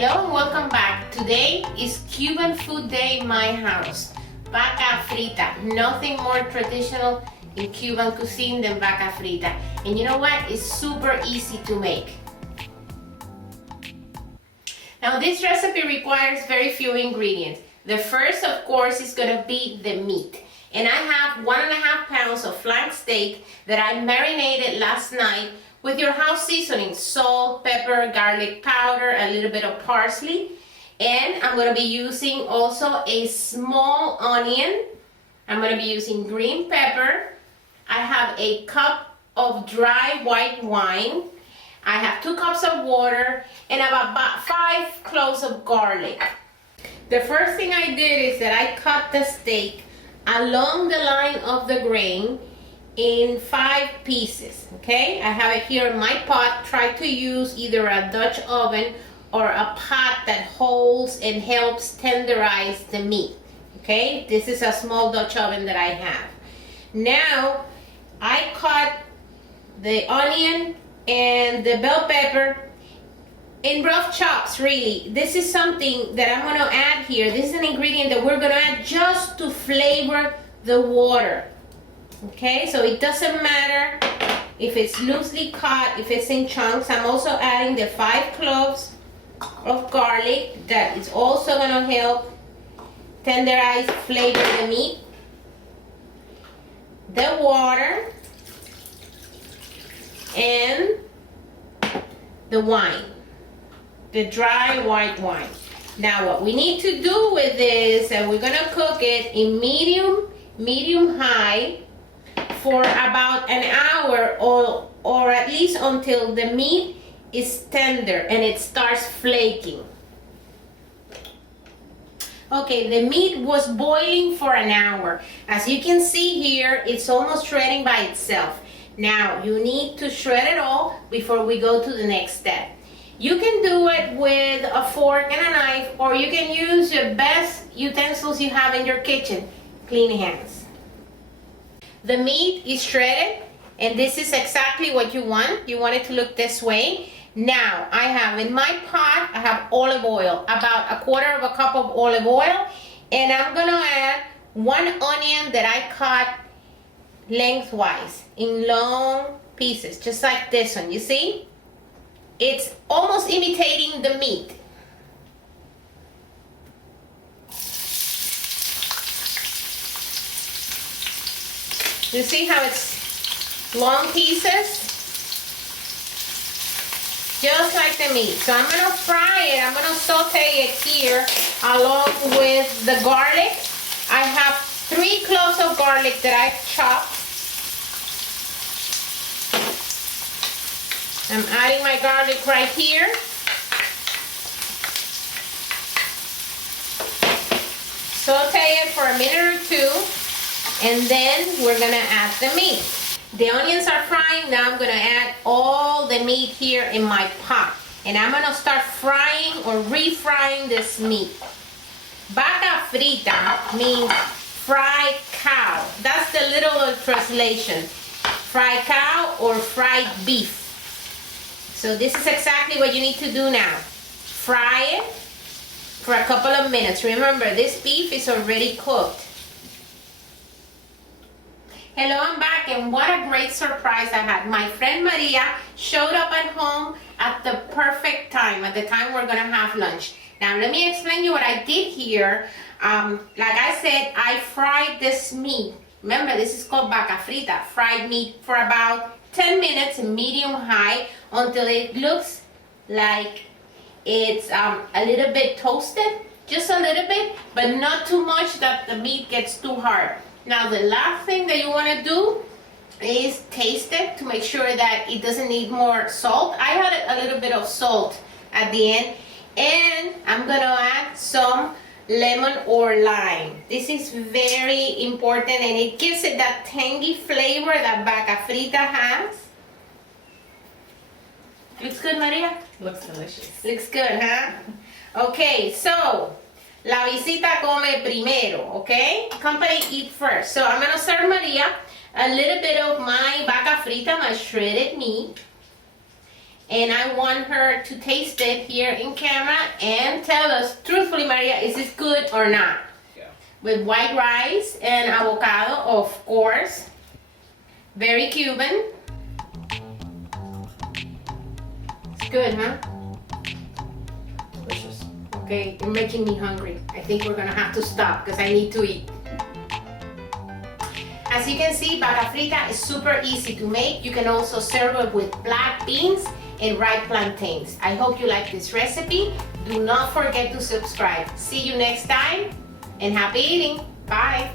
Hello and welcome back. Today is Cuban food day in my house. Vaca Frita. Nothing more traditional in Cuban cuisine than Vaca Frita. And you know what? It's super easy to make. Now this recipe requires very few ingredients. The first, of course, is going to be the meat. And I have 1.5 pounds of flank steak that I marinated last night with your house seasoning, salt, pepper, garlic powder, a little bit of parsley. And I'm going to be using also a small onion. I'm going to be using green pepper. I have a cup of dry white wine. I have 2 cups of water and about 5 cloves of garlic. The first thing I did is that I cut the steak along the line of the grain in 5 pieces, okay? I have it here in my pot. Try to use either a Dutch oven or a pot that holds and helps tenderize the meat, okay? This is a small Dutch oven that I have. Now, I cut the onion and the bell pepper in rough chops, really. This is something that I'm gonna add here. This is an ingredient that we're gonna add just to flavor the water. Okay, so it doesn't matter if it's loosely cut, if it's in chunks. I'm also adding the 5 cloves of garlic that is also gonna help tenderize, flavor the meat. The water and the wine. The dry white wine. Now what we need to do with this, and we're gonna cook it in medium high for about an hour or at least until the meat is tender and it starts flaking. Okay, the meat was boiling for an hour. As you can see here, it's almost shredding by itself. Now you need to shred it all before we go to the next step. You can do it with a fork and a knife, or you can use your best utensils you have in your kitchen. Clean hands. The meat is shredded, and this is exactly what you want. You want it to look this way. Now, I have in my pot, I have olive oil, about 1/4 cup of olive oil, and I'm gonna add 1 onion that I cut lengthwise in long pieces, just like this one, you see? It's almost imitating the meat. You see how it's long pieces? Just like the meat. So I'm gonna fry it, I'm gonna saute it here along with the garlic. I have 3 cloves of garlic that I've chopped. I'm adding my garlic right here. Saute it for a minute or 2, and then we're gonna add the meat. The onions are frying. Now I'm gonna add all the meat here in my pot, and I'm gonna start frying or refrying this meat. Vaca Frita means fried cow. That's the literal translation. Fried cow or fried beef. So this is exactly what you need to do now. Fry it for a couple of minutes. Remember, this beef is already cooked. Hello, I'm back, and what a great surprise I had. My friend Maria showed up at home at the perfect time, at the time we're gonna have lunch. Now let me explain you what I did here. Like I said, I fried this meat. Remember, this is called Vaca Frita, fried meat, for about 10 minutes in medium high until it looks like it's a little bit toasted, just a little bit, but not too much that the meat gets too hard. Now the last thing that you want to do is taste it to make sure that it doesn't need more salt. I added a little bit of salt at the end, and I'm gonna add some lemon or lime. This is very important, and it gives it that tangy flavor that Vaca Frita has. Looks good, Maria? Looks delicious. Looks good, huh? Okay, so la visita come primero, okay? Company eat first. So I'm gonna serve Maria a little bit of my Vaca Frita, my shredded meat. And I want her to taste it here in camera and tell us truthfully, Maria, is this good or not? Yeah. With white rice and avocado, of course. Very Cuban. It's good, huh? Delicious. Okay, you're making me hungry. I think we're gonna have to stop because I need to eat. As you can see, Vaca Frita is super easy to make. You can also serve it with black beans and ripe plantains. I hope you like this recipe. Do not forget to subscribe. See you next time and happy eating. Bye.